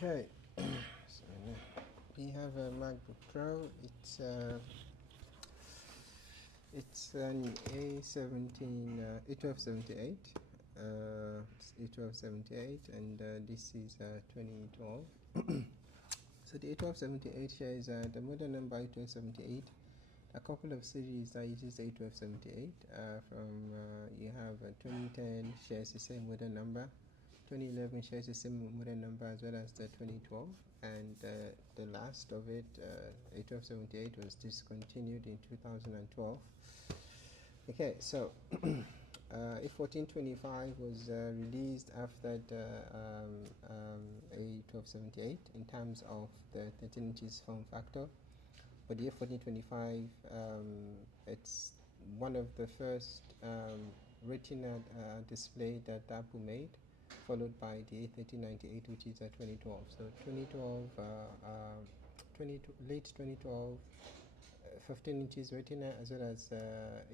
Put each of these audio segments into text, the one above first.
Okay, so we have a MacBook Pro. It's an A1278. It's A1278, and this is 2012. So the A1278 here is the model number A1278. A couple of series that uses A1278. You have 2010 shares the same model number. 2011 shares the same model number as well as the 2012, and the last of it, A1278, was discontinued in 2012. Okay, so A1425 was released after the A1278 in terms of the 13 inches form factor, but the A1425, it's one of the first retina display that Apple made, followed by the A1398, which is 2012. So 2012, late 2012, 15 inches retina, as well as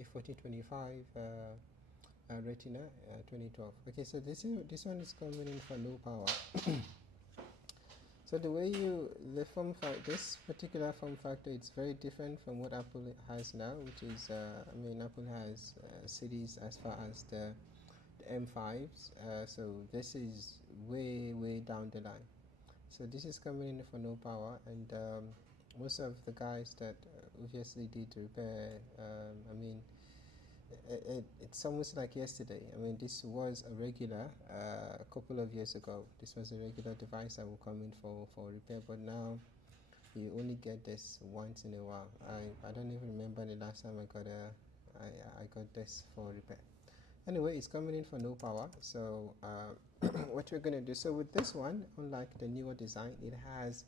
A1425 retina, 2012. Okay, so this one is coming in for low power. So the way this particular form factor, it's very different from what Apple has now, which is Apple has series as far as the M5s, so this is way down the line. So this is coming in for no power, and most of the guys that obviously did repair, it's almost like yesterday. This was a regular a couple of years ago. This was a regular device that will come in for repair, but now you only get this once in a while. I don't even remember the last time I got this for repair. Anyway, it's coming in for no power. So what we're going to do, so with this one, unlike the newer design, it has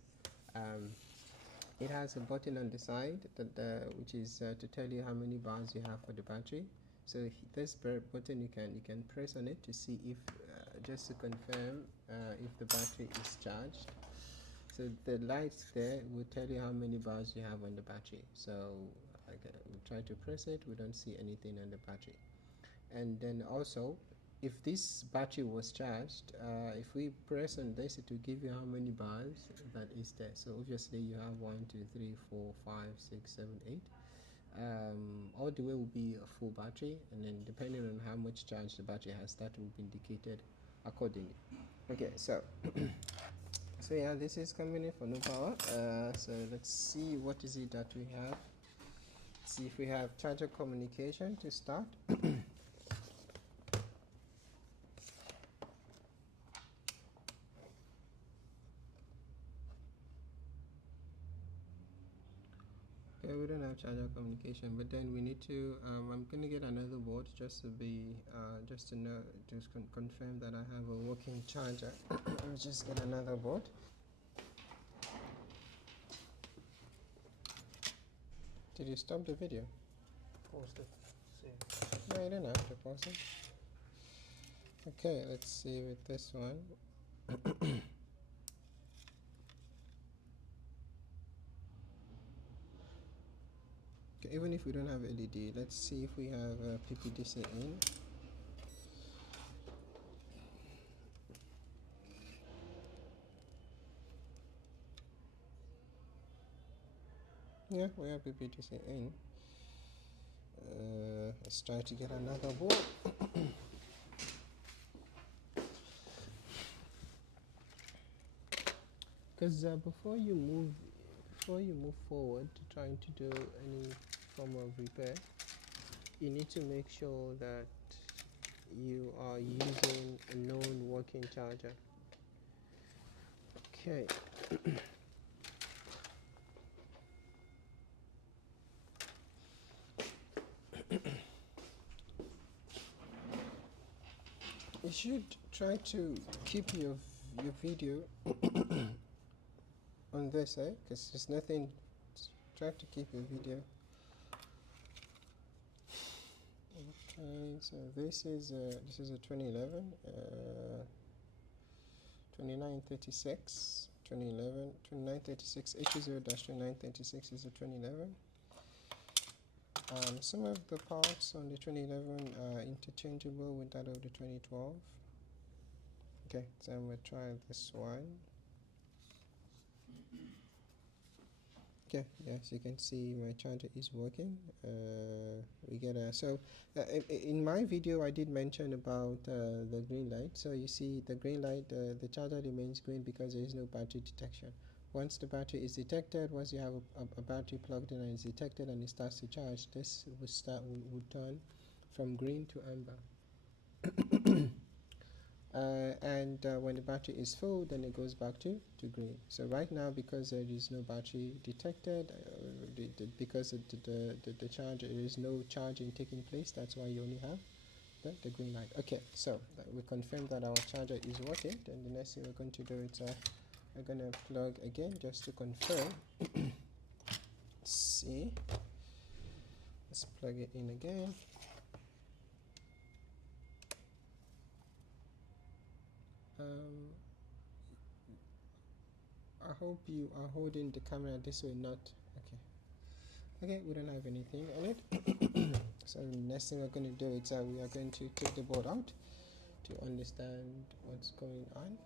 a button on the side which is to tell you how many bars you have for the battery. So this button, you can press on it to see if just to confirm if the battery is charged. So the lights there will tell you how many bars you have on the battery. So we try to press it, we don't see anything on the battery. And then also, if this battery was charged, if we press on this, it will give you how many bars that is there. So obviously you have 1, 2, 3, 4, 5, 6, 7, 8. All the way will be a full battery, and then depending on how much charge the battery has, that will be indicated accordingly. Okay, so so yeah, this is coming in for no power. So let's see what is it that we have. Let's see if we have charger communication to start. Okay, we don't have charger communication, but then we need to. I'm gonna get another board just to know, just confirm that I have a working charger. I'll just get another board. Did you stop the video? Pause it. See. No, you don't have to pause it. Okay, let's see with this one. Okay, even if we don't have LED, let's see if we have PPDCIN. Yeah, we have PPDCIN. Let's try to get another board. Because before you move forward to trying to do any form of repair, you need to make sure that you are using a known working charger. Okay. You should try to keep your video on this, because there's nothing. Try to keep your video. Okay, so this is a 2011 2936 2011 2936 H0-2936 is a 2011. Some of the parts on the 2011 are interchangeable with that of the 2012. Okay, so I'm gonna try this one. Okay, yes, you can see my charger is working. We get a in my video I did mention about the green light. So you see the green light, the charger remains green because there is no battery detection. Once the battery is detected, once you have a battery plugged in and is detected and it starts to charge, this would turn from green to amber. When the battery is full, then it goes back to green. So right now, because there is no battery detected, because the charger, there is no charging taking place, that's why you only have the green light. Okay, so we confirm that our charger is working. Then the next thing we're going to do is we're going to plug again just to confirm. See, let's plug it in again. I hope you are holding the camera this way, not okay. We don't have anything on it. So the next thing we're going to do is we are going to take the board out to understand what's going on.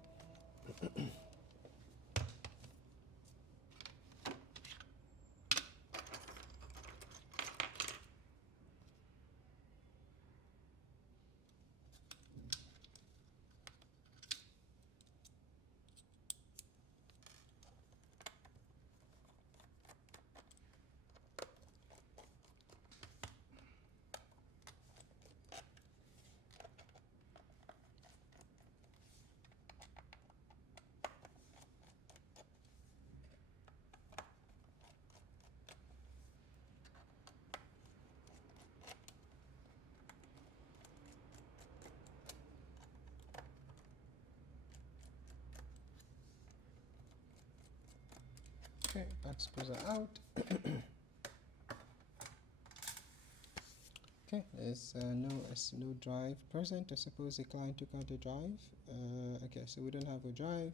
Okay, let's pull that out. Okay, there's no drive present. I suppose the client took out the drive. Okay, so we don't have a drive.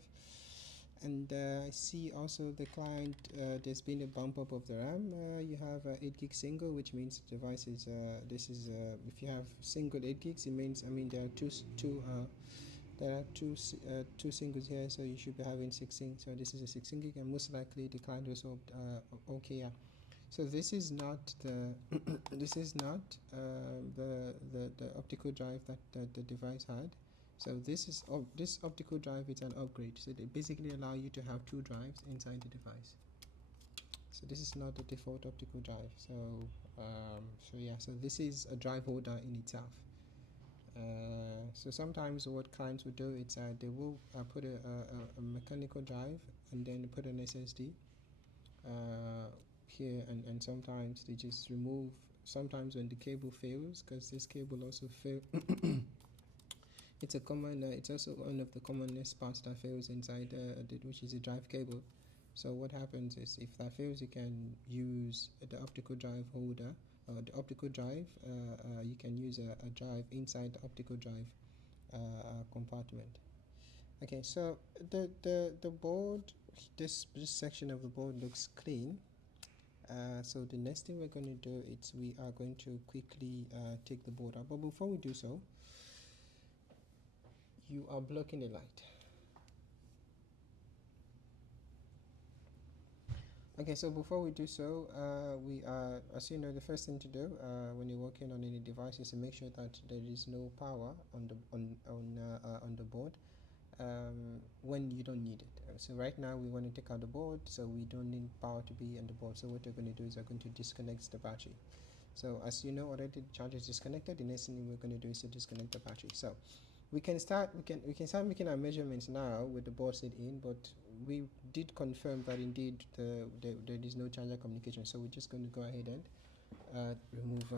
And I see also the client, there's been a bump up of the RAM. You have 8 gig single, which means the device is, if you have single 8 gigs, it means, there are two singles here, so you should be having 16. So this is a 16 gig, and most likely the client also okay. Yeah. So this is not the the optical drive that the device had. So this optical drive is an upgrade. So they basically allow you to have 2 drives inside the device. So this is not the default optical drive. So so this is a drive holder in itself. So sometimes what clients will do is they will put a mechanical drive and then put an SSD here, and sometimes they just remove. Sometimes when the cable fails, because this cable also fail. It's a common. It's also one of the commonest parts that fails inside, which is a drive cable. So what happens is, if that fails, you can use the optical drive holder. The optical drive, you can use a drive inside the optical drive compartment. Okay, so the board, this section of the board looks clean. So the next thing we're going to do is we are going to quickly take the board out. But before we do so, you are blocking the light. Okay, so before we do so, we are, as you know, the first thing to do when you're working on any device is to make sure that there is no power on the board when you don't need it. So right now we want to take out the board, so we don't need power to be on the board. So what we're going to do is we're going to disconnect the battery. So as you know already, the charger is disconnected. The next thing we're going to do is to disconnect the battery. So we can start making our measurements now with the board set in, but we did confirm that indeed there is no charger communication. So we're just going to go ahead and remove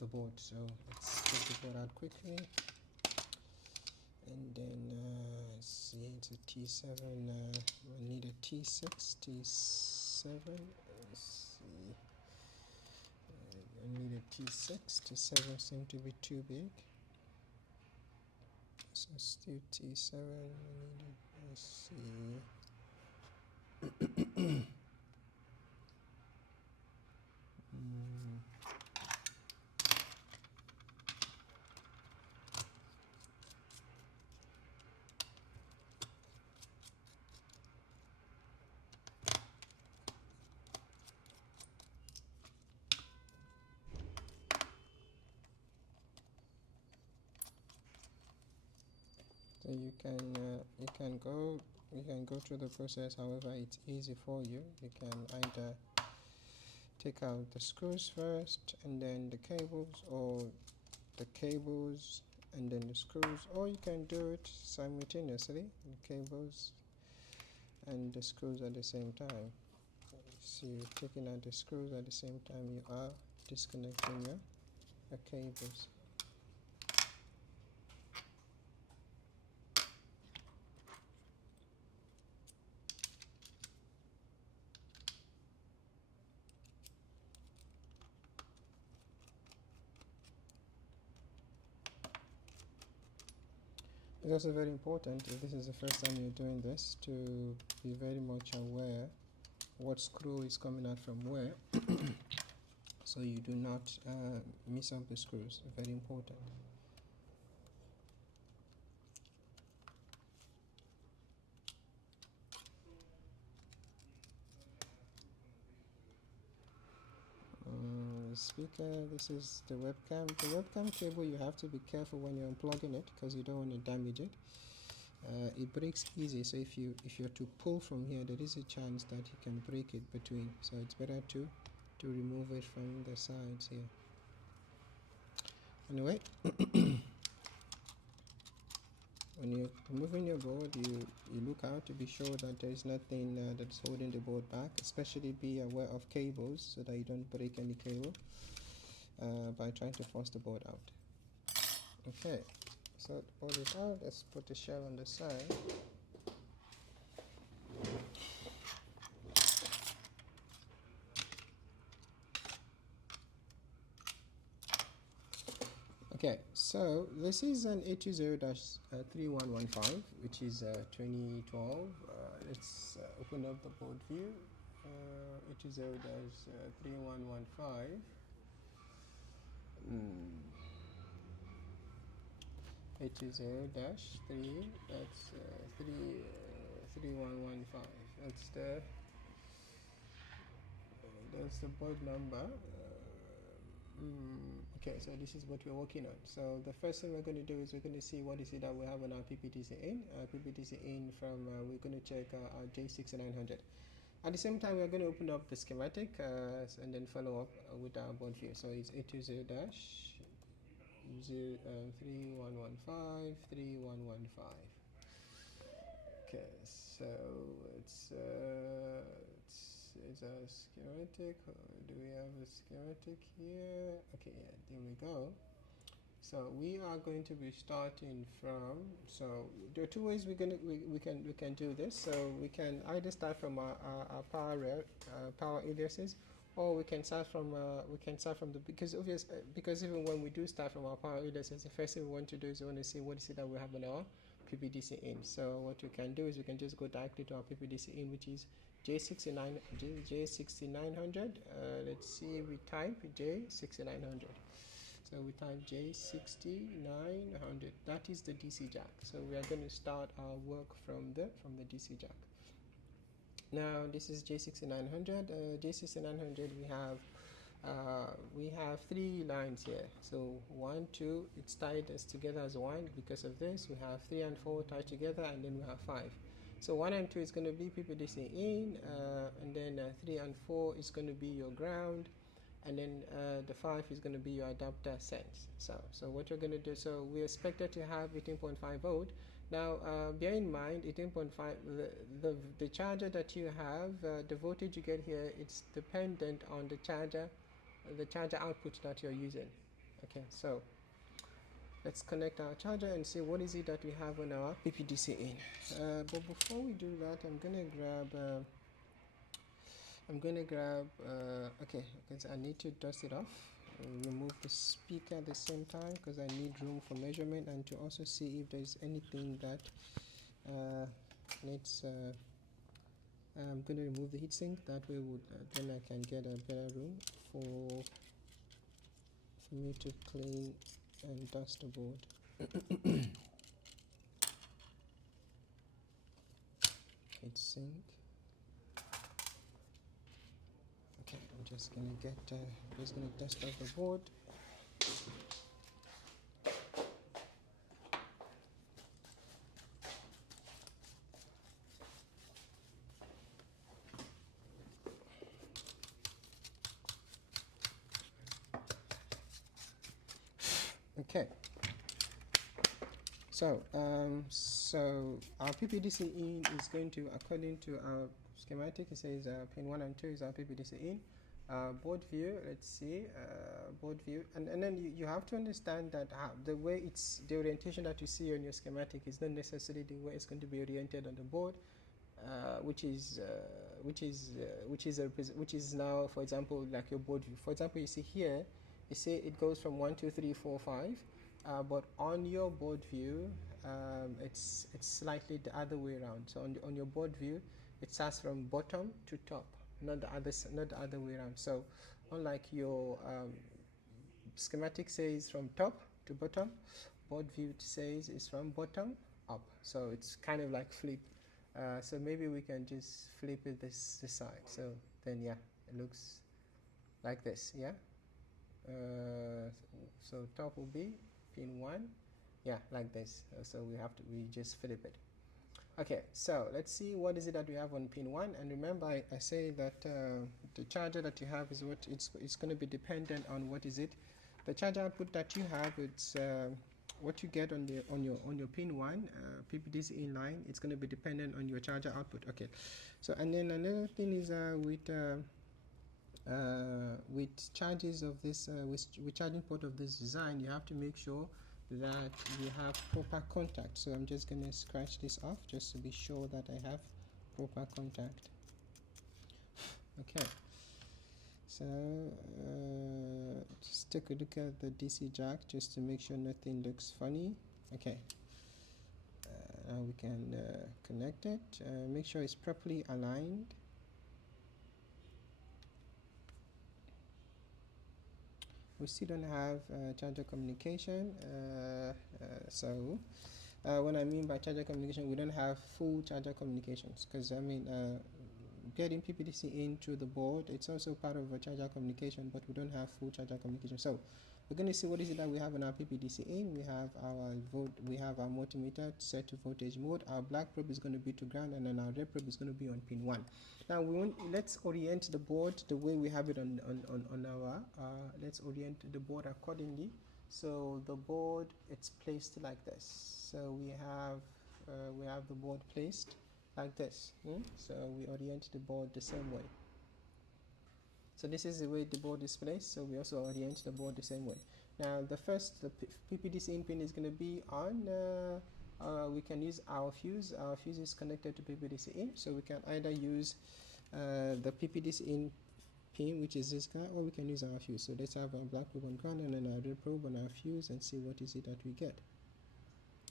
the board. So let's take the board out quickly, and then let's see, it's a T7. We need a T6, T7. Let's see. I need a T6. T7 seems to be too big. So still T7. Let's see. you can go through the process however it's easy for you. You can either take out the screws first and then the cables, or the cables and then the screws, or you can do it simultaneously, the cables and the screws at the same time. So you're taking out the screws at the same time you are disconnecting your cables. It's also very important, if this is the first time you're doing this, to be very much aware what screw is coming out from where so you do not miss up the screws. Very important. Speaker, this is the webcam. The webcam cable, you have to be careful when you're unplugging it because you don't want to damage it. It breaks easy, so if you're to pull from here, there is a chance that you can break it between, so it's better to remove it from the sides here. Anyway, when you're removing your board, you look out to be sure that there is nothing that's holding the board back. Especially be aware of cables so that you don't break any cable by trying to force the board out. Okay, so the board is out. Let's put the shell on the side. Okay, so this is an A20-3115, which is 2012. Let's open up the board view. A20-3115. A20-3, that's 3115. That's the board number. Okay, so this is what we're working on. So the first thing we're going to do is we're going to see what is it that we have on our PPDCIN. PPDCIN from, we're going to check our J6900. At the same time, we're going to open up the schematic and then follow up with our board view. So it's A20-3115, 3115. Okay, so it's a schematic. Do we have a schematic here? Okay, yeah, there we go. So we are going to be starting from, so there are two ways we can do this. So we can either start from our power aliases, or we can start from the, because even when we do start from our power aliases, the first thing we want to do is we want to see what is it that we have in our PPDCIN. So what we can do is we can just go directly to our PPDCIN, which is J6900. Let's see, we type J6900. So we type J6900. That is the DC jack. So we are going to start our work from the DC jack. Now this is J6900. J6900. We have three lines here. So 1, 2. It's tied as together as 1 because of this. We have 3 and 4 tied together, and then we have 5. So 1 and 2 is going to be PPDCIN, and then 3 and 4 is going to be your ground, and then the 5 is going to be your adapter sense. So what you're going to do, so we expected to have 18.5 volt. Now bear in mind 18.5, the charger that you have, the voltage you get here, it's dependent on the charger output that you're using. Okay, so let's connect our charger and see what is it that we have on our PPDCIN. But before we do that, I'm gonna grab okay, because I need to dust it off, remove the speaker at the same time because I need room for measurement, and to also see if there's anything that needs I'm going to remove the heatsink. That way then I can get a better room for me to clean and dust the board. Heatsink. Okay, I'm just gonna dust off the board. Okay. So our PPDCIN is going to, according to our schematic, it says pin 1 and 2 is our PPDCIN. Board view, let's see, board view, and then you have to understand that the way it's, the orientation that you see on your schematic is not necessarily the way it's going to be oriented on the board, which is now, for example, like your board view. For example, you see here, you see it goes from 1, 2, 3, 4, 5, but on your board view, it's slightly the other way around. So on your board view, it starts from bottom to top, not the other way around. So unlike your schematic says from top to bottom, board view says it's from bottom up. So it's kind of like flip. So maybe we can just flip it this side. So then yeah, it looks like this. Yeah. So top will be pin 1. Yeah, like this. So we just flip it. Okay, so let's see what is it that we have on pin 1. And remember, I say that the charger that you have is what it's going to be dependent on what is it. The charger output that you have, it's what you get on your pin 1 PPDCIN line. It's going to be dependent on your charger output. Okay, so and then another thing is with charges of this with charging port of this design, you have to make sure that you have proper contact. So I'm just going to scratch this off just to be sure that I have proper contact. Okay, so just take a look at the DC jack just to make sure nothing looks funny. Okay, now we can connect it. Make sure it's properly aligned. We still don't have charger communication, so what I mean by charger communication, we don't have full charger communications, because I mean getting PPDCIN to the board, it's also part of a charger communication, but we don't have full charger communication. So we're going to see what is it that we have in our PPDCIN. We have our multimeter set to voltage mode. Our black probe is going to be to ground, and then our red probe is going to be on pin 1. Now let's orient the board the way we have it on our let's orient the board accordingly. So the board, it's placed like this. So we have the board placed like this. So we orient the board the same way. So this is the way the board is placed, so we also orient the board the same way. Now the PPDCIN pin is going to be on, we can use our fuse. Our fuse is connected to PPDCIN, so we can either use the PPDCIN pin, which is this guy, or we can use our fuse. So let's have our black probe on ground and then our red probe on our fuse and see what is it that we get.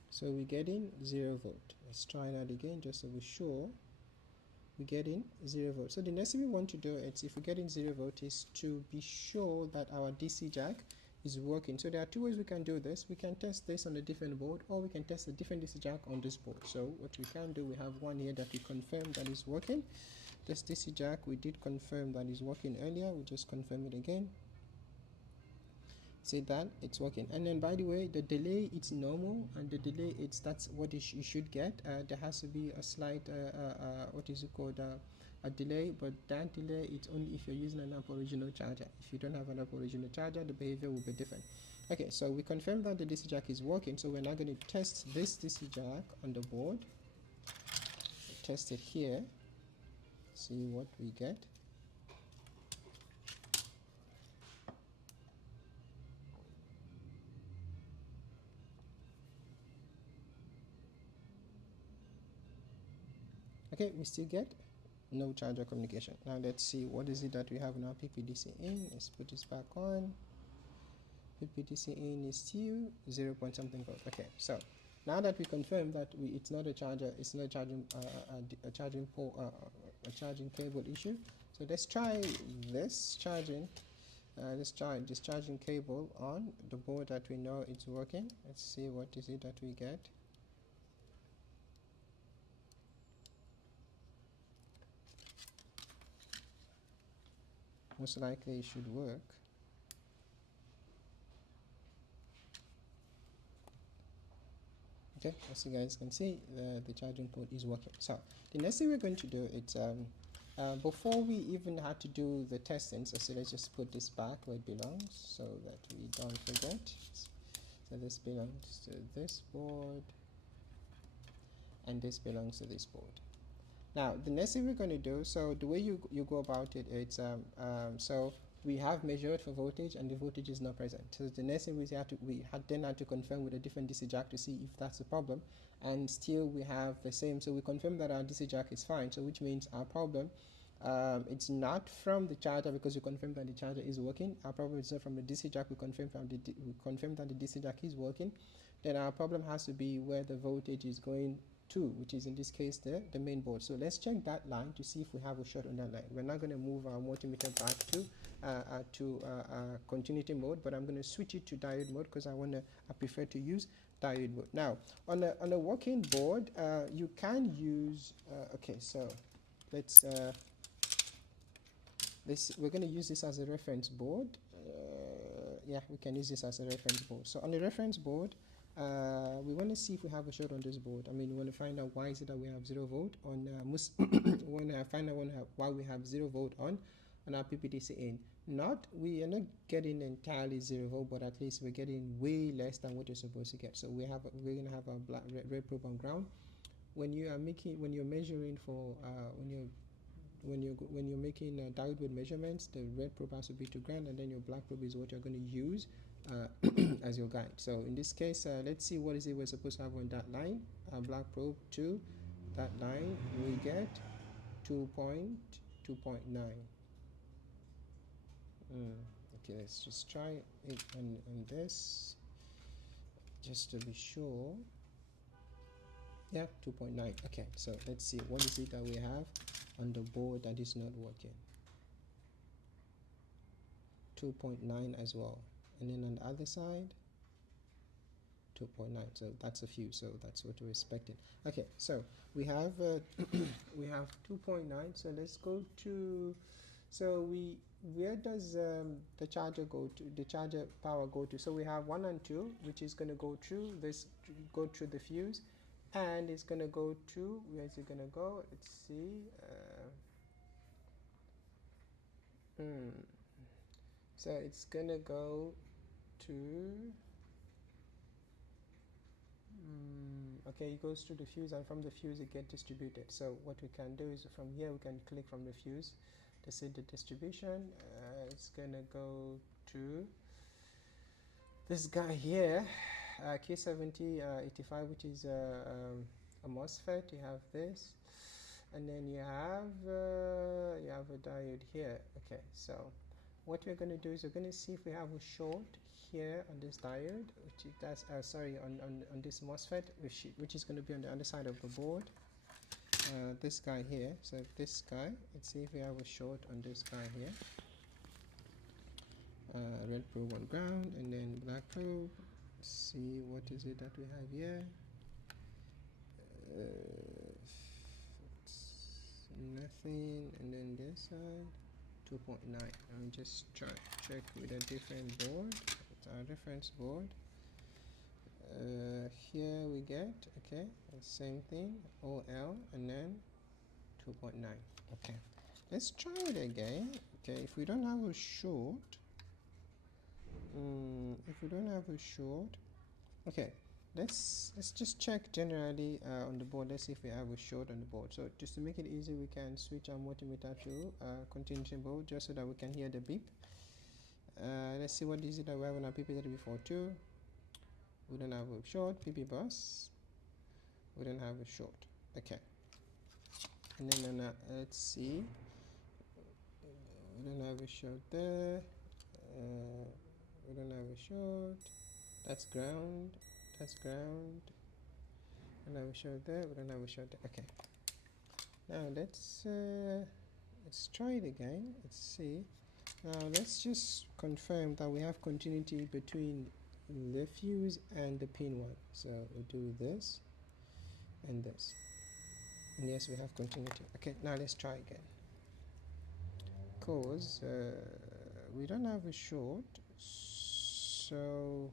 So we're getting 0 volt. Let's try that again just so we're sure. We're getting 0 volt. So the next thing we want to do is, if we're getting 0 volt, is to be sure that our DC jack is working. So there are two ways we can do this. We can test this on a different board, or we can test a different DC jack on this board. So what we can do, we have one here that we confirm that is working. This DC jack, we did confirm that is working earlier. We just confirm it again. See that it's working. And then, by the way, the delay, it's normal, and the delay, that's what you should get. There has to be a slight what is it called, a delay, but that delay, it's only if you're using an up original charger. If you don't have an up original charger, the behavior will be different. Okay, so we confirmed that the DC jack is working, so we're now going to test this DC jack on the board. Test it here, see what we get. Okay, we still get no charger communication. Now let's see what is it that we have in our PPDCIN. Let's put this back on. PPDCIN is still 0 point something volt. Okay, so now that we confirm that it's not a charger, it's not a charging port, a charging cable issue. So let's try this charging. Let's try this charging cable on the board that we know it's working. Let's see what is it that we get. Most likely it should work. Okay, as you guys can see, the charging port is working. So the next thing we're going to do is before we even had to do the testing, so let's just put this back where it belongs so that we don't forget. So So this belongs to this board, and this belongs to this board. Now the next thing we're going to do, so the way you go about it, it's so we have measured for voltage and the voltage is not present. So the next thing we had to confirm with a different DC jack to see if that's the problem, and still we have the same. So we confirm that our DC jack is fine, so which means our problem it's not from the charger, because we confirm that the charger is working. Our problem is not from the DC jack. We confirm that the DC jack is working. Then our problem has to be where the voltage is going to, which is in this case the main board. So let's check that line to see if we have a short on that line. We're not going to move our multimeter back to continuity mode, but I'm going to switch it to diode mode because I prefer to use diode mode. Now on a working board, you can use okay, so let's we're going to use this as a reference board. Yeah, we can use this as a reference board. So on the reference board, we want to see if we have a short on this board. I mean, we want to find out why is it that we have 0 volt on we want to find out why we have 0 volt on our PPDCIN. We are not getting entirely 0 volt, but at least we're getting way less than what you're supposed to get. So we're going to have a red probe on ground. When you're measuring for when you're making diode with measurements, the red probe has to be to ground, and then your black probe is what you're going to use as your guide. So in this case, let's see what is it we're supposed to have on that line. Black probe to that line, we get 2.9. Okay, let's just try it on this just to be sure. Yeah, 2.9. Okay, so let's see what is it that we have on the board that is not working. 2.9 as well, and then on the other side 2.9. so that's a few, so that's what we're expecting. Okay, so we have we have 2.9. so let's go to, so where does the charger go to, the charger power go to? So we have 1 and 2, which is going to go through this, go through the fuse, and it's going to go to, where is it going to go? Let's see. So it's going to go to, okay, it goes to the fuse, and from the fuse it gets distributed. So what we can do is from here we can click from the fuse to see the distribution. It's going to go to this guy here, Q7085, which is a MOSFET. You have this, and then you have a diode here. Okay, so what we're going to do is we're going to see if we have a short here on this diode, which is that's on this MOSFET, which is going to be on the other side of the board. This guy here. So this guy, let's see if we have a short on this guy here. Red probe on ground, and then black probe. Let's see what is it that we have here. Nothing, and then this side 2.9. I'm just try check with a different board. It's our reference board. Here we get, okay, the same thing, OL, and then 2.9. Okay, let's try it again. Okay, if we don't have a short, okay, let's just check generally on the board. Let's see if we have a short on the board. So just to make it easy, we can switch our multimeter to continuity mode just so that we can hear the beep. Let's see what is it that we have on our PP342. We don't have a short. PP bus, we don't have a short. Okay, and then let's see, we don't have a short there. We don't have a short. That's ground. That's ground. We don't have a short there. We don't have a short there. Okay. Now let's try it again. Let's see. Now let's just confirm that we have continuity between the fuse and the pin 1. So we'll do this and this, and yes, we have continuity. Okay, now let's try again, because we don't have a short, so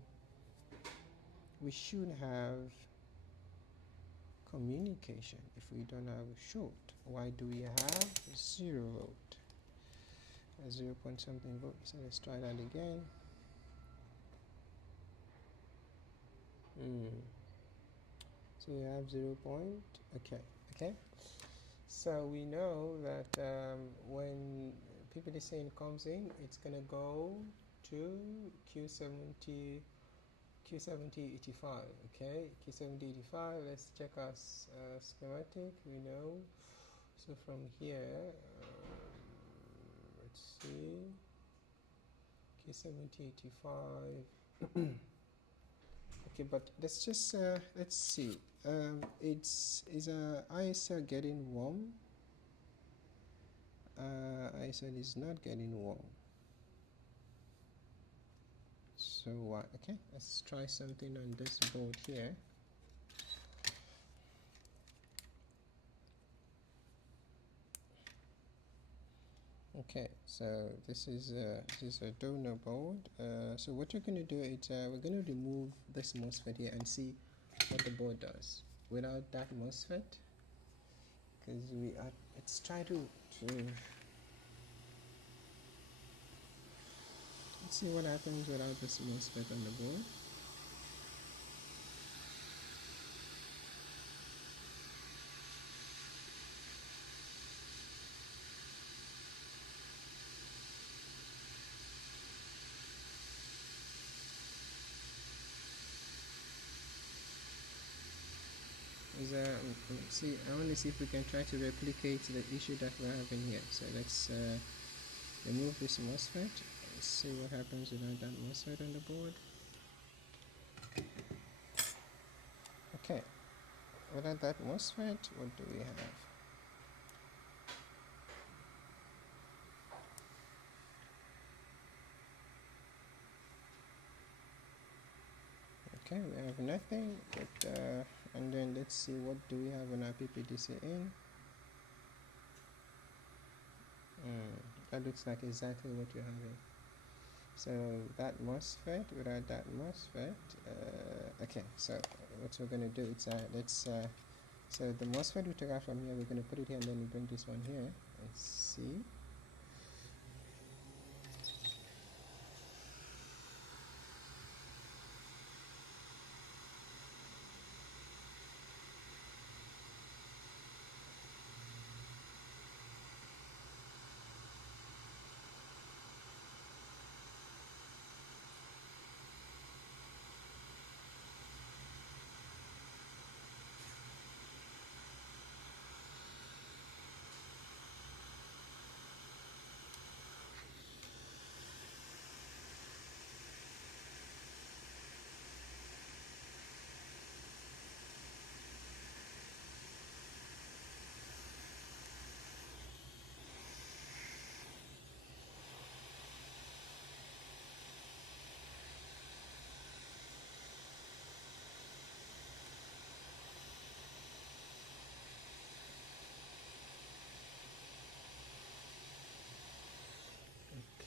we should have communication if we don't have a short. Why do we have 0 volt? 0 point something volt. So let's try that again. So you have 0 point. Okay. So we know that when PPDCIN comes in, it's gonna go to Q7085. Okay, Q7085. Let's check our schematic. We know. So from here, let's see, Q7085. Okay, but let's just let's see. Is ISL getting warm? ISL is not getting warm. So okay, let's try something on this board here. Okay, so this is a donor board. So what you're going to do is we're going to remove this MOSFET here and see what the board does without that MOSFET, because let's try to let's see what happens without this MOSFET on the board. See, I want to see if we can try to replicate the issue that we're having here. So let's remove this MOSFET. Let's see what happens without that MOSFET on the board. Okay, without that MOSFET, what do we have? Okay, we have nothing, but and then let's see what do we have on our PPDCIN. That looks like exactly what you're having. So that MOSFET without that MOSFET. Okay, so what we're going to do is so the MOSFET we took out from here, we're going to put it here and then we bring this one here and see.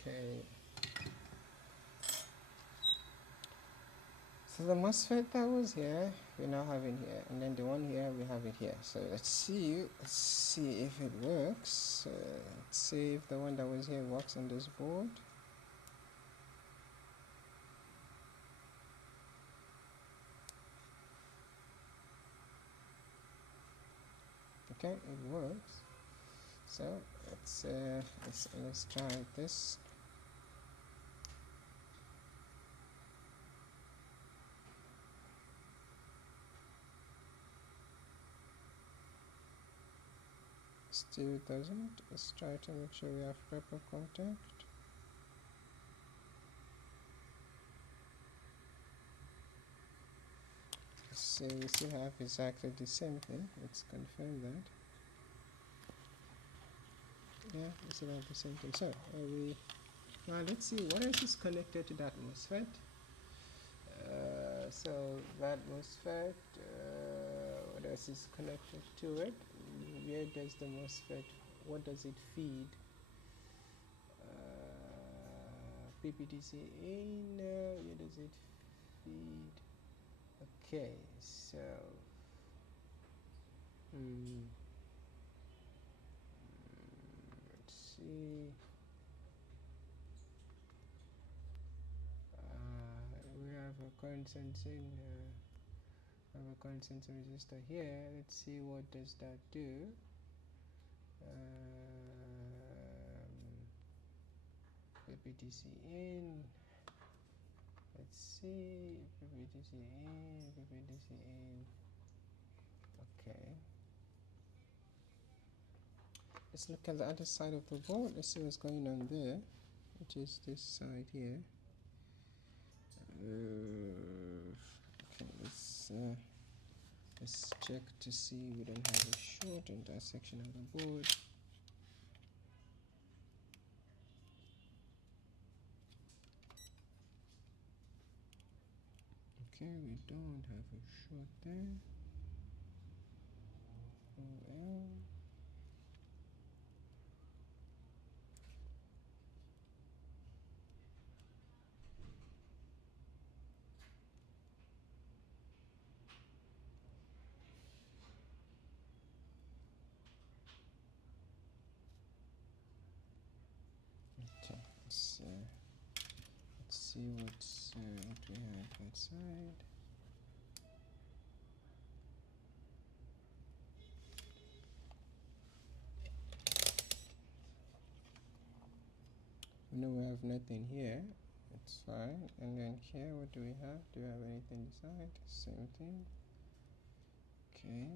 Okay. So the MOSFET that was here, we now have in here, and then the one here, we have it here. So let's see if it works. Let's see if the one that was here works on this board. Okay, it works. So let's try this. Still doesn't. Let's try to make sure we have proper contact. So we still have exactly the same thing. Let's confirm that. Yeah, we still have the same thing. So now let's see what else is connected to that MOSFET. So that MOSFET, what else is connected to it? Where does the MOSFET, what does it feed? PPDCIN, where does it feed? Okay, so let's see. We have a current sensing. I have a current sensor resistor here. Let's see what does that do. PPDCIN. Let's see, PPDCIN. Okay. Let's look at the other side of the board. Let's see what's going on there, which is this side here. Okay, let's check to see we don't have a short in that section of the board. Okay, we don't have a short there. OL. Okay, let's see what we have outside. No, we have nothing here. It's fine. And then here, what do we have? Do we have anything beside? Same thing. Okay.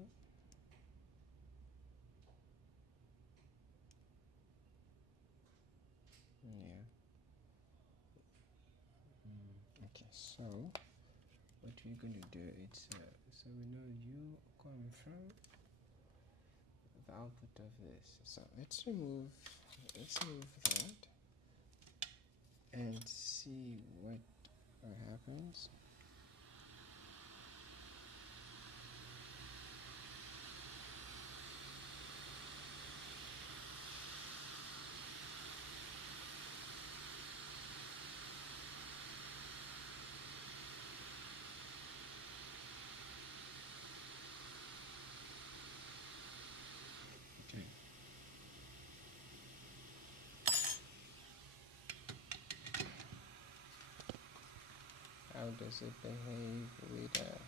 Yeah. Okay, so what we're going to do is so we know you coming from the output of this. So let's remove that and see what happens. Okay. How does it behave without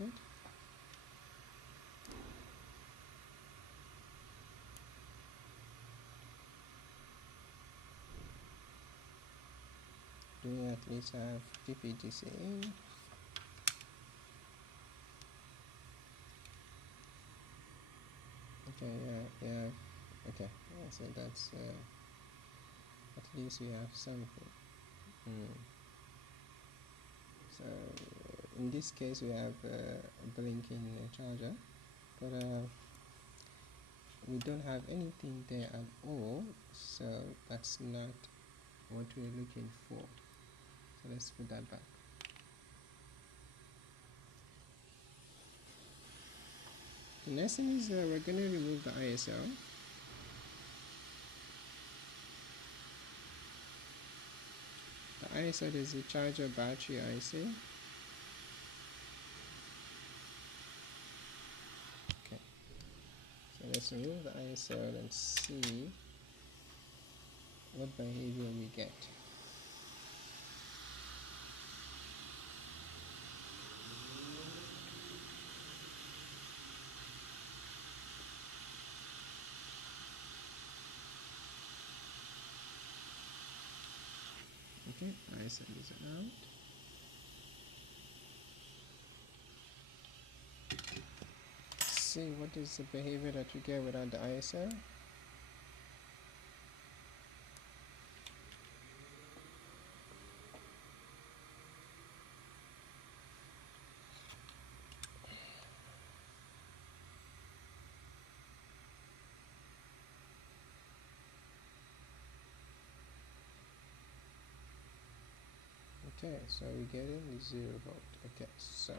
it? Do we at least have PPDCIN? Okay, yeah. Okay, yeah, so that's at least we have something. So in this case, we have a blinking charger, but we don't have anything there at all, so that's not what we're looking for. So let's put that back. The next thing is we're going to remove the ISL. The ISL is a charger battery IC. Okay, so let's remove the ISL and see what behavior we get. Okay, ISL is out. See what is the behavior that you get without the ISL. Okay, so we're getting 0 volt. Okay, so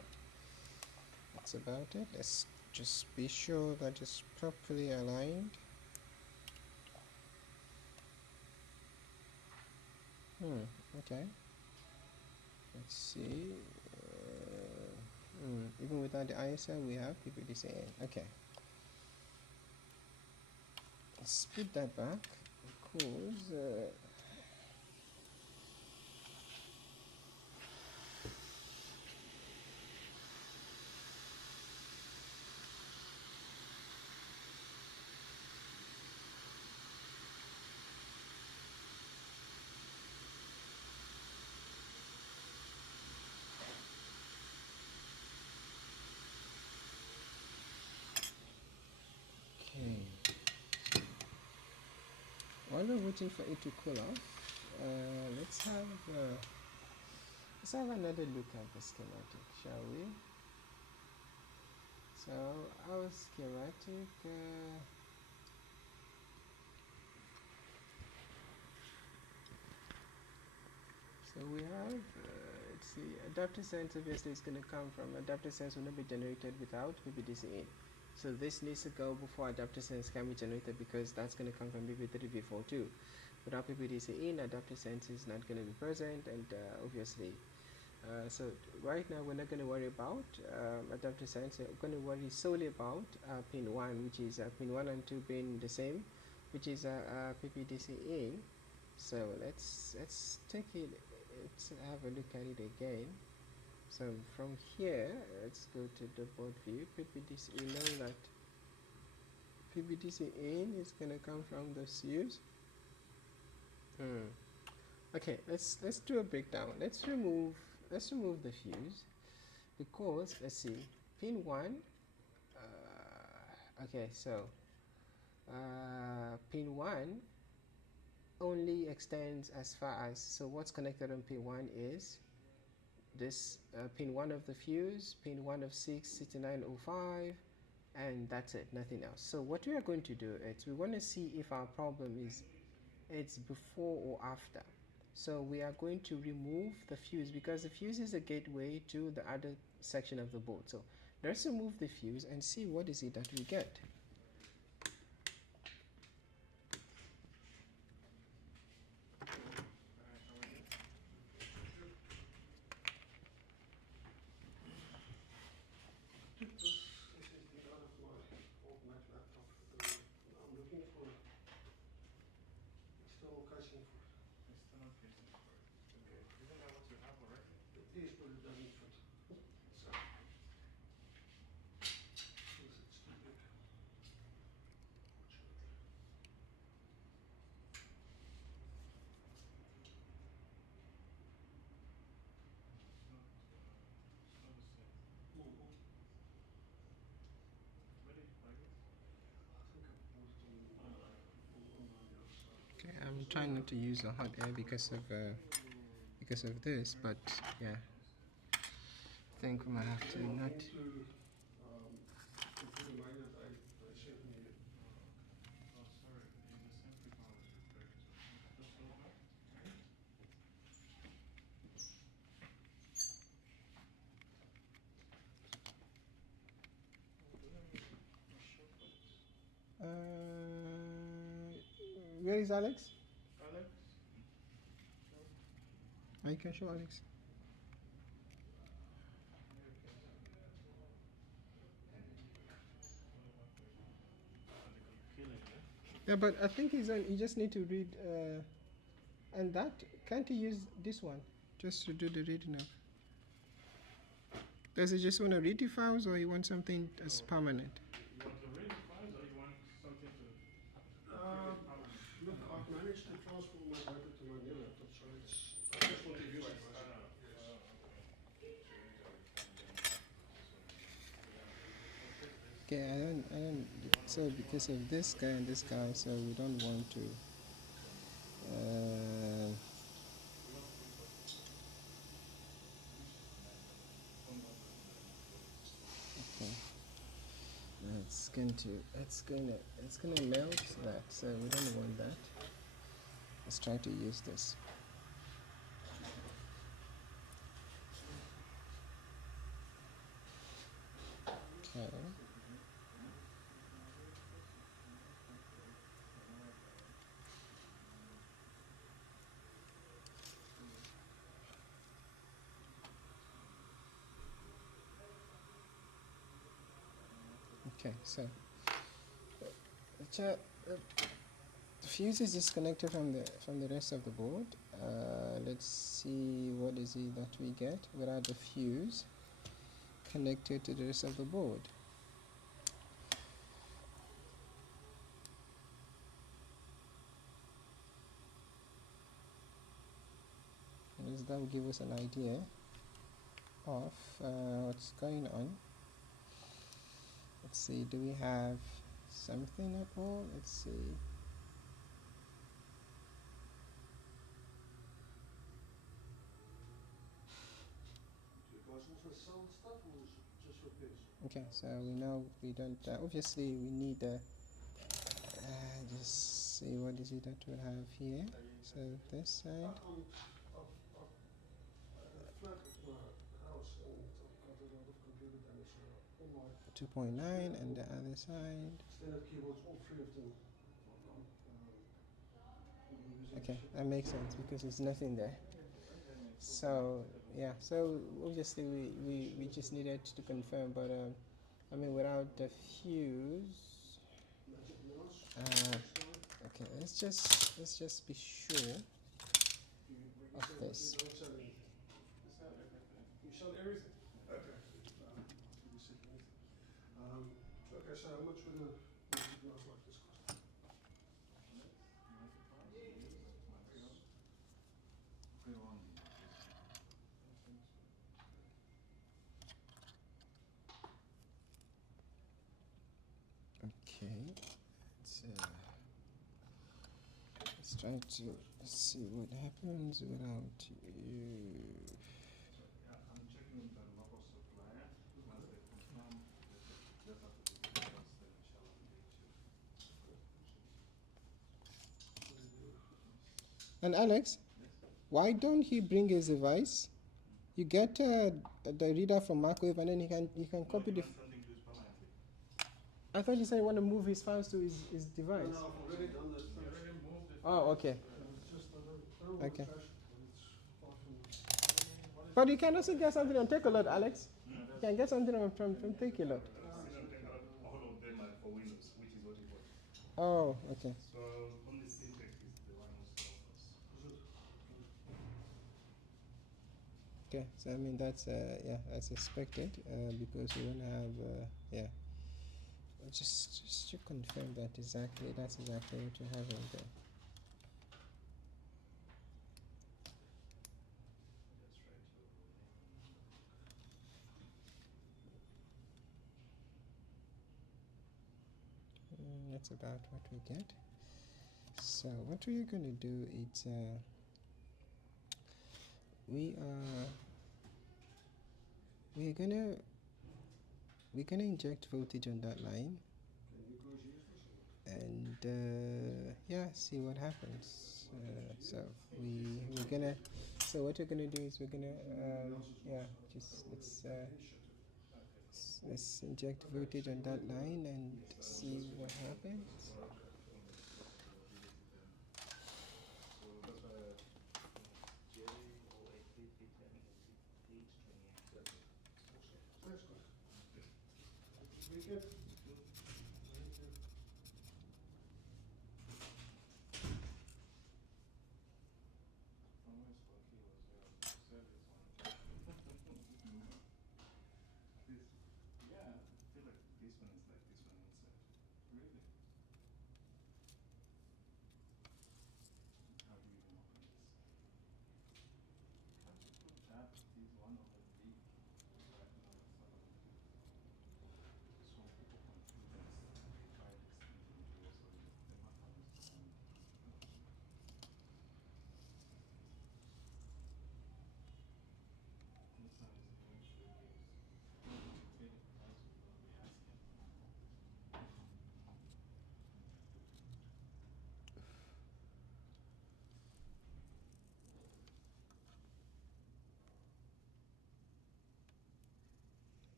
that's about it. Let's just be sure that it's properly aligned. Okay. Let's see. Even without the ISL, we have PPDCIN. Okay. Let's put that back because while we're waiting for it to cool off, let's have another look at the schematic, shall we? So our schematic, so we have, let's see, adapter sense obviously is going to come from, adapter sense will not be generated without PPDCIN. So this needs to go before adapter sense can be generated, because that's going to come from BP3V42. Without PPDCIN, adapter sense is not going to be present, and obviously, so right now we're not going to worry about adapter sense. We're going to worry solely about pin 1, which is pin 1 and 2 being the same, which is PPDCIN. So let's take it, let's have a look at it again. So from here, let's go to the board view. PPDC, you know that PPDCIN is going to come from the fuse. Okay, let's do a breakdown. Let's remove the fuse, because let's see, pin 1. Okay, so pin 1 only extends as far as, so what's connected on pin 1 is this pin 1 of the fuse, pin 1 of 66905, and that's it, nothing else. So what we are going to do is we want to see if our problem is it's before or after. So we are going to remove the fuse, because the fuse is a gateway to the other section of the board. So let's remove the fuse and see what is it that we get. Okay, I'm trying not to use the hot air because of this, but yeah, I think we might have to not. Where is Alex? Alex? I can show Alex. Yeah, but I think he's on. You just need to read, and that can't you use this one just to do the reading of? Does he just want to read the files, or you want something that's permanent? You want to read the files, or you want something to? Look, I've managed to transfer my data to my new laptop, so it's. I just want to use it. Okay, I don't. So because of this guy and this guy, so we don't want to. Okay. It's gonna melt that, so we don't want that. Let's try to use this. Okay. Okay, so the fuse is disconnected from the rest of the board. Let's see what is it that we get without the fuse connected to the rest of the board. That will give us an idea of what's going on. Let's see, do we have something at all? Let's see. Okay, so we know we don't, obviously we need just see what is it that we have here. So this side, Flat at my house and I've got a lot of computer damage. All my 2.9, and the other side. standard keyboards, all three of them are gone. Okay, that makes sense because there's nothing there. So yeah, so obviously we just needed to confirm, but I mean without the fuse. Okay, let's just be sure of this. You sell anything. You sell everything. Okay. Okay, so how much would a magic mouse like this cost? Okay, let's try to see what happens without you. I'm checking with the local supplier. Once they confirm, just have to be then shall update you. And Alex, why don't he bring his device? You get the reader from Microwave, and then he can copy the. Something to use permanently. I thought you said you want to move his files to his device. No, I've already done that. We already moved it. Oh, okay. It's just I don't Okay. want to but it's far from But you can also get something on Take a Lot, Alex. You can get something from Take a Lot. All of them are for Windows, which is what you want. Oh, okay. So only Syntax is the one who offers. Okay, so I mean that's yeah, as expected, because we don't have yeah. Just to confirm that that's exactly what you have in there. That's about what we get. So what we're gonna do is we're gonna inject voltage on that line, and yeah, see what happens. So we're gonna. So what we're gonna do is we're gonna yeah, just let's inject voltage on that line and see what happens.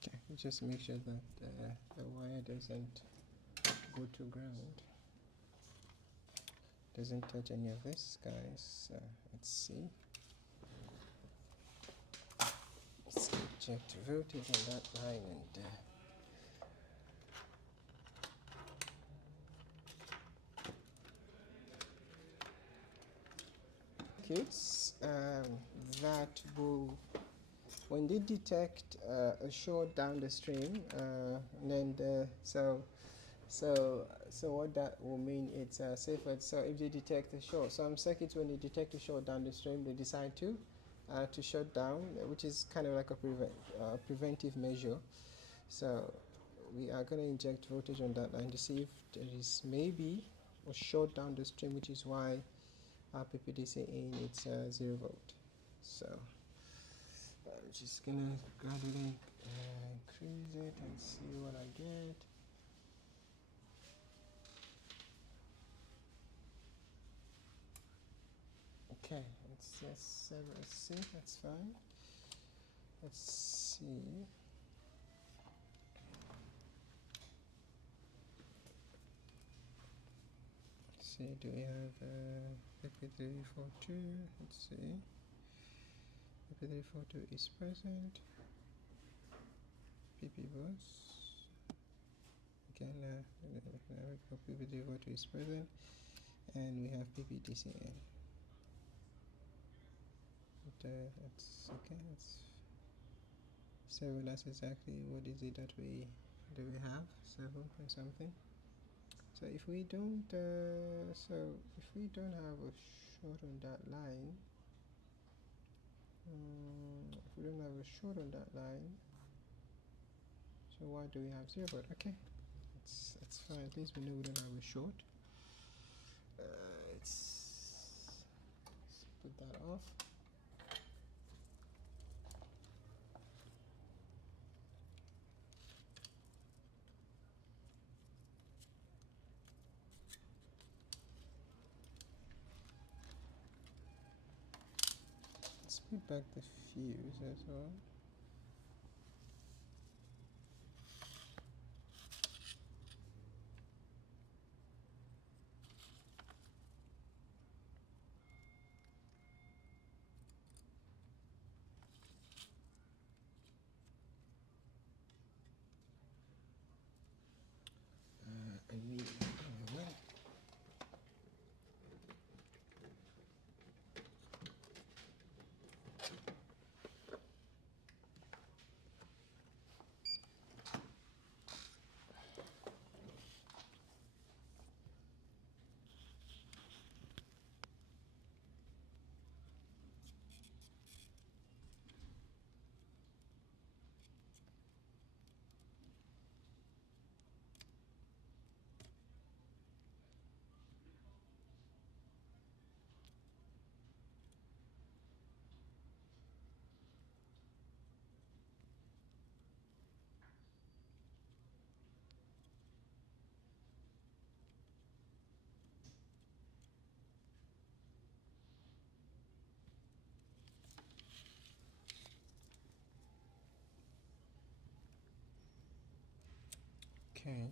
Okay, just make sure that the wire doesn't go to ground, doesn't touch any of this, guys. Let's see. Let's check the voltage on that line and kids that will, when they detect a short down the stream, so what that will mean, it's safer. So if they detect a short, some circuits, when they detect a short down the stream, they decide to shut down, which is kind of like a preventive measure. So we are going to inject voltage on that line to see if there is maybe a short down the stream, which is why PPDCIN it's 0 volt. So I'm just gonna gradually increase it and see what I get. Okay, let's just see, that's fine. Let's see. See, do we have PP342? Let's see. PP342 is present. PP bus. Again, PP342 is present, and we have PPDCIN. That's okay. It's so that's exactly what is it that we have 7 point something. So if we don't have a short on that line, if we don't have a short on that line, so why do we have 0? But okay, it's fine. At least we know we don't have a short. Let's put that off. Let's put back the fuse as well. Okay.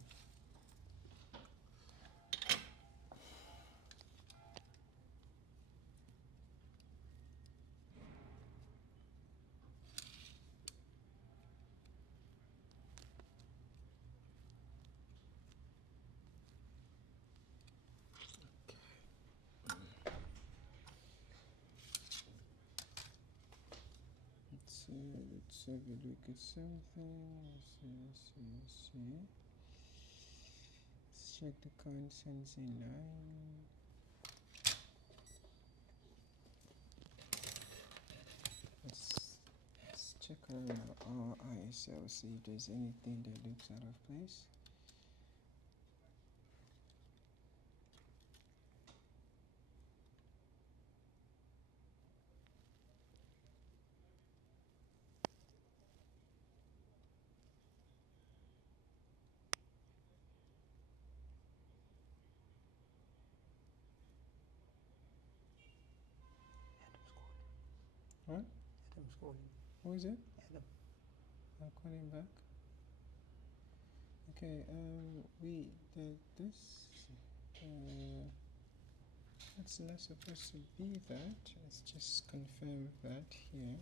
Let's have a look at something. Let's see. Let's check the constants in line. Let's check our ISO, see if there's anything that looks out of place. What? Adam's calling. Who is it? Adam. I'll call him back. Okay, that's not supposed to be that. Let's just confirm that here.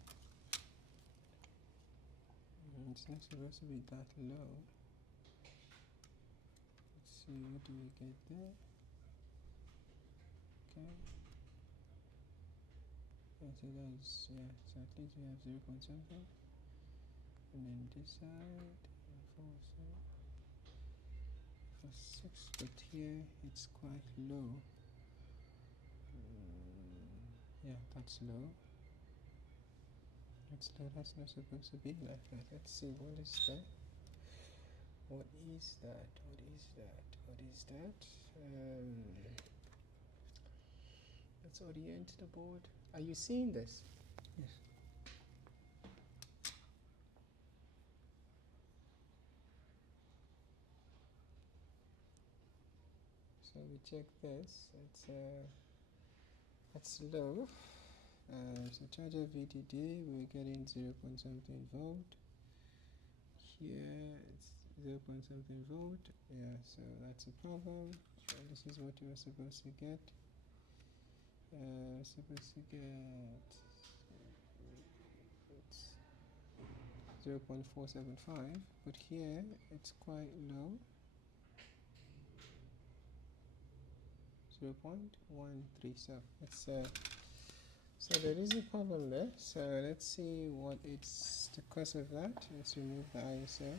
It's not supposed to be that low. Let's see, what do we get there? Okay. So that's, yeah, so at least we have 0 point something. And then this side, 4, 6, but here it's quite low. Yeah, that's low. That's low, that's not supposed to be like that. Let's see, what is that? What is that? What is that? What is that? Let's orient the board. Are you seeing this? Yes. So we check this. It's low. So charger VDD, we're getting 0 point something volt. Here it's 0 point something volt. Yeah, so that's a problem. So this is what you were supposed to get. It's 0.475, but here it's quite low. 0.137. It's so there is a problem there. So let's see what it's the cause of that. Let's remove the ISO.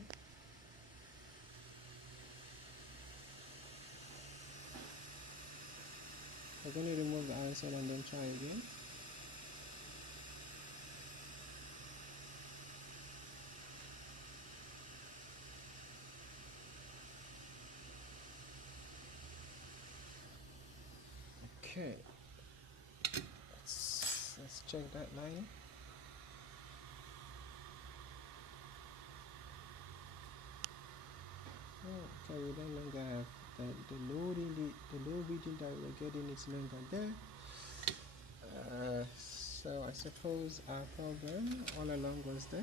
We're going to remove the ISO and then try again. Okay, let's check that line. Oh, okay, we no longer have the low reading that we're getting is no longer there. So I suppose our problem all along was the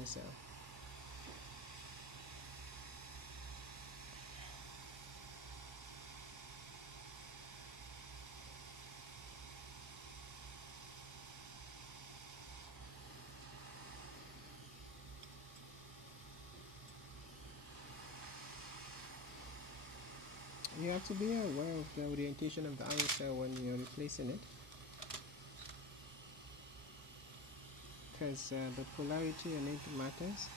ISO. You have to be aware of the orientation of the ISO when you're replacing it, because the polarity on it matters.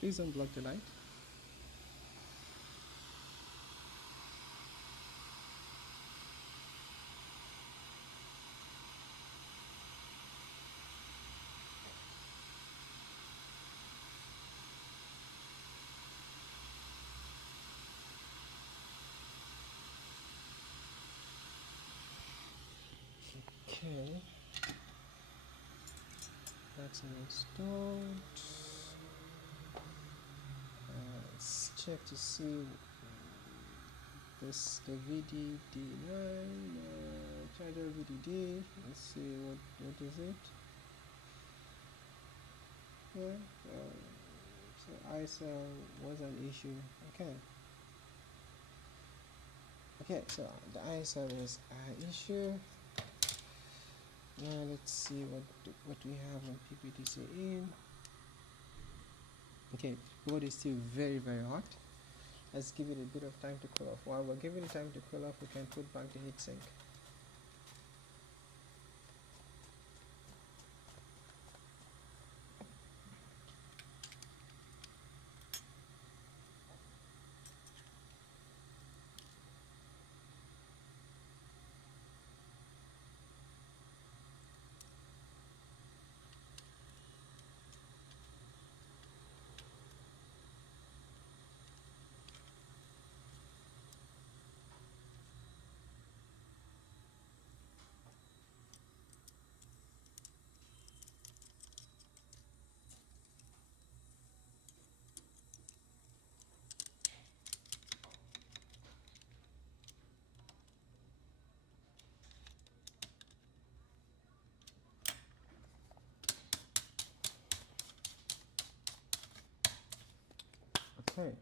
Please don't block the light. Okay, that's installed. Let's check to see this the VDD9 charger VDD. Let's see what is it. Yeah, so ISO was an issue. Okay, so the ISO is an issue. Now let's see what we have on PPDCIN. Okay, board is still very hot. Let's give it a bit of time to cool off. While we're giving it time to cool off, we can put back the heatsink. Okay.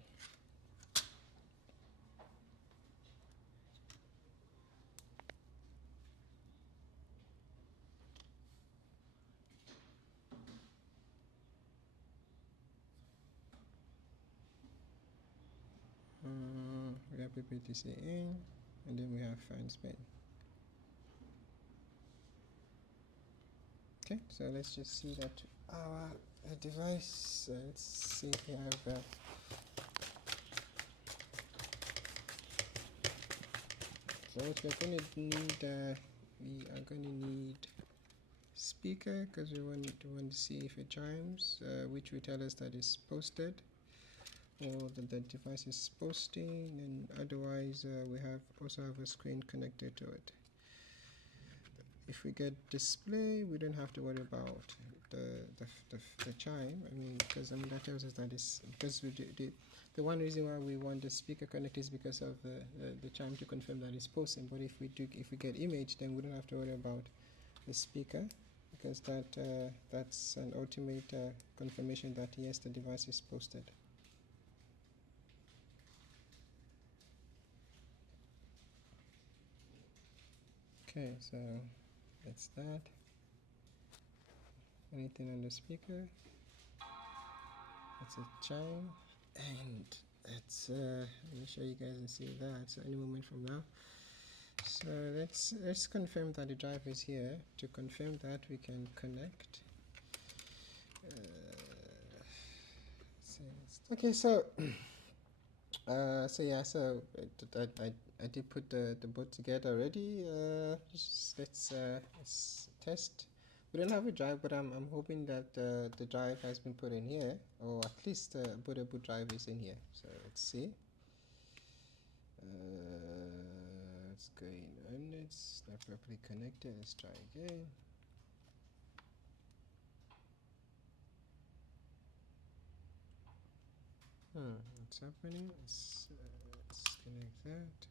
We have PPDCIN, and then we have fan spin. Okay, so let's just see that our device. Let's see if we have. So what we're going to need, we are going to need speaker, because we want to see if it chimes, which will tell us that it's posted, or that the device is posting, and otherwise we also have a screen connected to it. If we get display, we don't have to worry about the chime. I mean, because that tells us that it's because the one reason why we want the speaker connected is because of the chime to confirm that it's posting. But if we get image, then we don't have to worry about the speaker, because that's an ultimate confirmation that yes, the device is posted. Okay, so that's that. Anything on the speaker? That's a chime, and that's let me show you guys and see that. So any moment from now. So let's confirm that the drive is here. To confirm that, we can connect. Okay, so so yeah, so I did put the board together already. Let's test. We don't have a drive, but I'm hoping that the drive has been put in here, or at least a bootable drive is in here. So let's see. What's going on? It's not properly connected. Let's try again. What's happening? Let's connect that.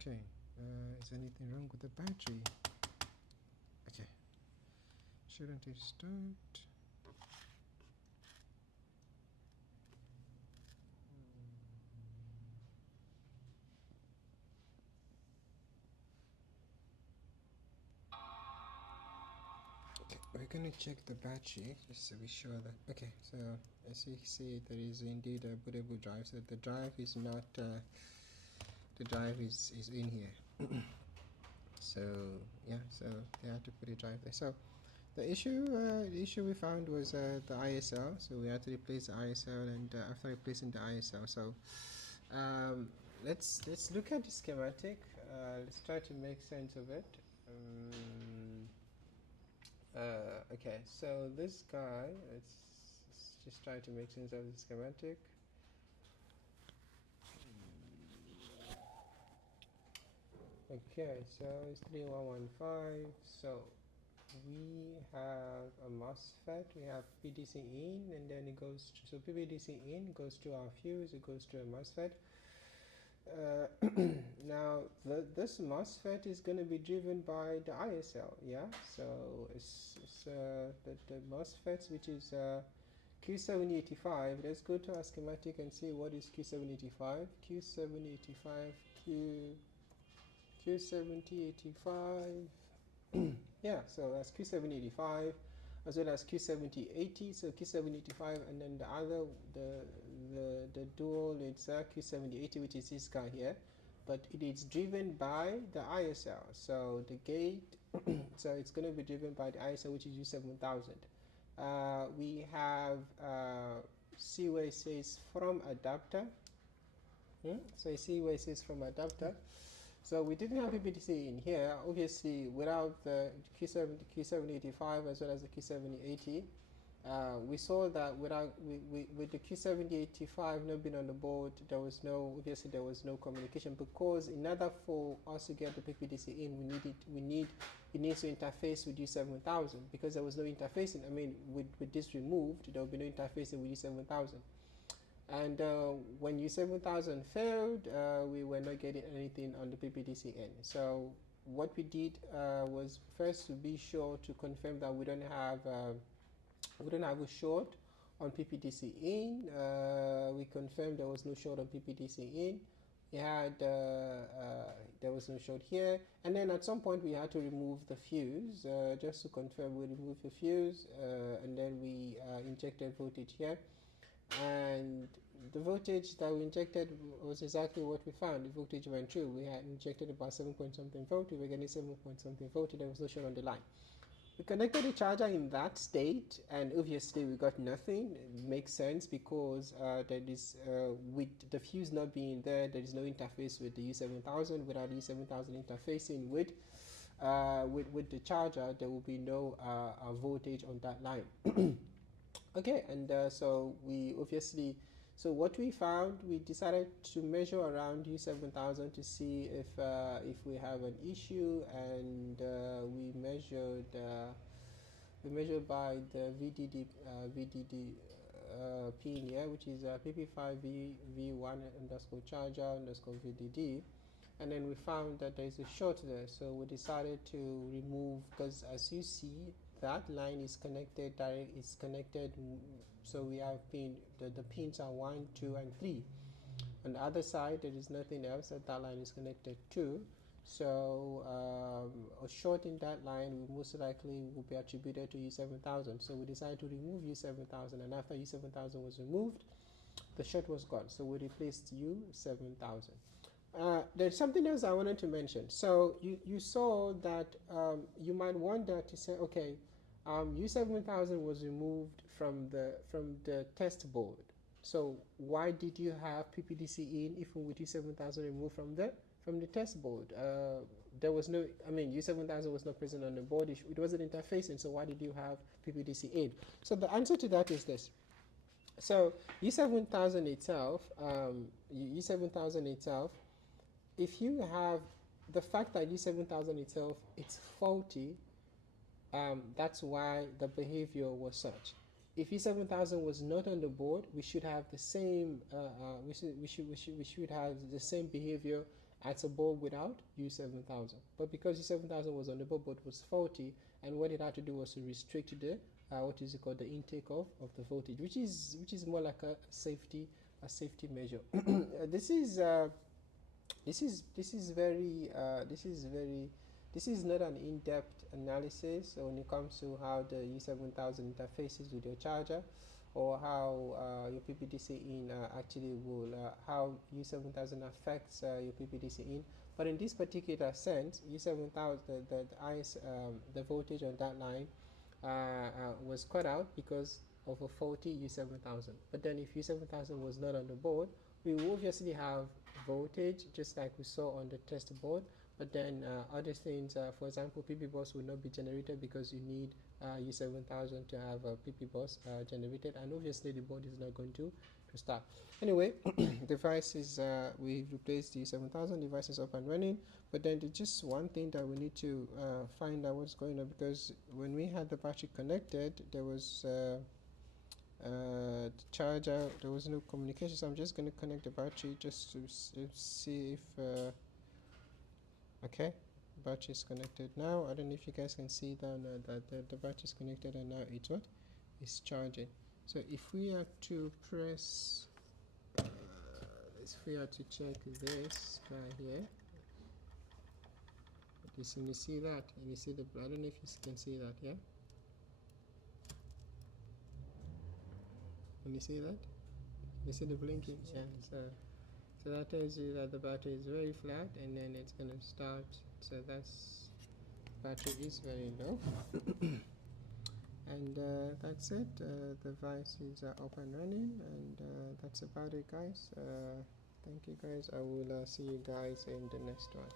Okay. Is anything wrong with the battery? Okay. Shouldn't it start? Okay, we're gonna check the battery just to be sure that. Okay, so as you see, there is indeed a bootable drive. So the drive is not. The drive is in here. So yeah, so they had to put a drive there. So the issue we found was the ISL. So we had to replace the ISL, and after replacing the ISL, so let's look at the schematic. Let's try to make sense of it. Okay, so this guy, let's just try to make sense of the schematic. Okay, so it's 3115. So we have a MOSFET, we have PPDCIN, and then it goes to, so PPDCIN goes to our fuse, it goes to a MOSFET. Now this MOSFET is going to be driven by the ISL, yeah. So it's the MOSFETs, which is Q785. Let's go to our schematic and see what is Q785. Q7085. Yeah, so that's Q785, as well as Q7080. So Q785, and then the other, the dual, it's Q7080, which is this guy here, but it is driven by the ISL. So the gate, so it's going to be driven by the ISL, which is U7000. We have see where it says from adapter. So you see where it says from adapter. So we didn't have PPDC in here. Obviously, without the Q785 as well as the Q780, we saw that with the Q785 not being on the board, there was no communication, because in order for us to get the PPDC in, it needs to interface with U7000, because there was no interfacing. I mean, with this removed, there will be no interfacing with U7000. And when U7000 failed, we were not getting anything on the PPDCIN. So what we did was first to be sure to confirm that we don't have a short on PPDCIN. We confirmed there was no short on PPDCIN. We had there was no short here, and then at some point we had to remove the fuse just to confirm. We removed the fuse, and then we injected voltage here. And the voltage that we injected was exactly what we found. The voltage went through. We had injected about 7 point something volt. We were getting 7 point something volt. There was no short on the line. We connected the charger in that state, and obviously we got nothing. It makes sense because there is with the fuse not being there is no interface with the U7000. Without the U7000 interfacing with the charger, there will be no voltage on that line. Okay, and so we obviously So what we found, we decided to measure around U7000 to see if we have an issue, and we measured by the VDD pin here, which is PP5V1 underscore charger underscore VDD, and then we found that there is a short there. So we decided to remove, because as you see, that line is connected so we have the pins are 1, 2 and 3. On the other side there is nothing else that line is connected to. So a short in that line will most likely will be attributed to U7000. So we decided to remove U7000, and after U7000 was removed, the short was gone. So we replaced U7000. There's something else I wanted to mention. So you saw that you might wonder to say, okay, U7000 was removed from the test board. So why did you have PPDCIN even with U7000 removed from the test board? There was no, U7000 was not present on the board. It wasn't interfacing. So why did you have PPDCIN? So the answer to that is this. So U7000 itself, if you have the fact that U7000 itself, it's faulty, that's why the behavior was such. If U7000 was not on the board, we should have the same. We should have the same behavior as a board without U7000. But because U7000 was on the board but was faulty, and what it had to do was to restrict the what is it called, the intake of the voltage, which is more like a safety measure. This is not an in-depth analysis when it comes to how the U7000 interfaces with your charger, or how your PPDCIN actually will, how U7000 affects your PPDCIN. But in this particular sense, U7000, the voltage on that line was cut out because of a faulty U7000. But then if U7000 was not on the board, we will obviously have voltage just like we saw on the test board, but then other things, for example, PP bus will not be generated because you need U7000 to have a PP bus generated, and obviously the board is not going to start. Anyway, device is we've replaced the U7000, device is up and running, but then there's just one thing that we need to find out what's going on, because when we had the battery connected, there was the charger, there was no communication. So I'm just going to connect the battery just to see if okay, battery is connected now. I don't know if you guys can see that the battery is connected, and now it's charging. So if we are to press if we are to check this right here, you see that, and you see the, I don't know if you can see that, yeah? Can you see that? You see the blinking? Yeah. So that tells you that the battery is very flat, and then it's gonna start. So that's, battery is very low. And that's it. The device is up and running, and that's about it, guys. Thank you, guys. I will see you guys in the next one.